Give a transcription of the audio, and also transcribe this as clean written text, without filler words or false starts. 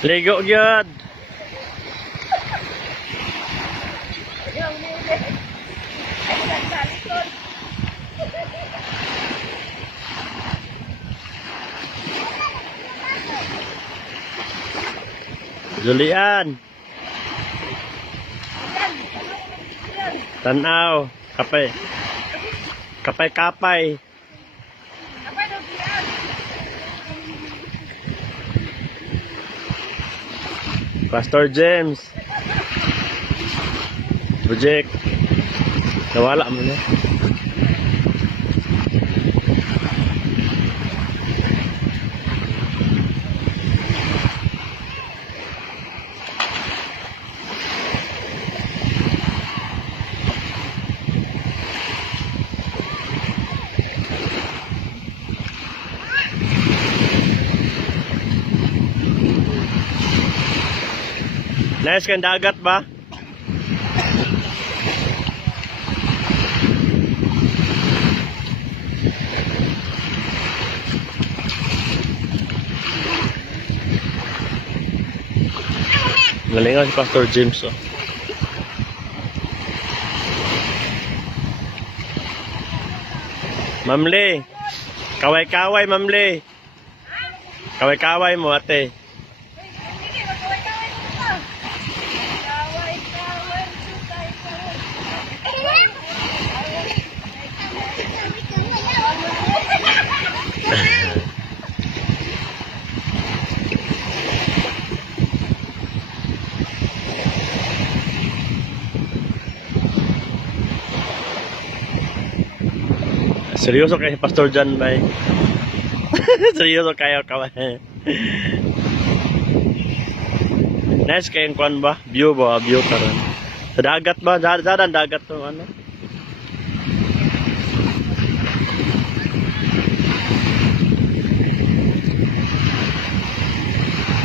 Ligo gyud. Julian. Tanaw, kapay. Kapay-kapay. Pastor James. Project. Nawala mo na. Nice kang dagat ba? Galingan si Pastor James oh. Mamli. Kaway-kaway Mamli. Kaway-kaway mo ate. Seryoso kayo Pastor John bay. Seryoso kayo kaway. Nice kayong kwan ba? View ba? View karon. Sa dagat ba? Dadan dagat to ano?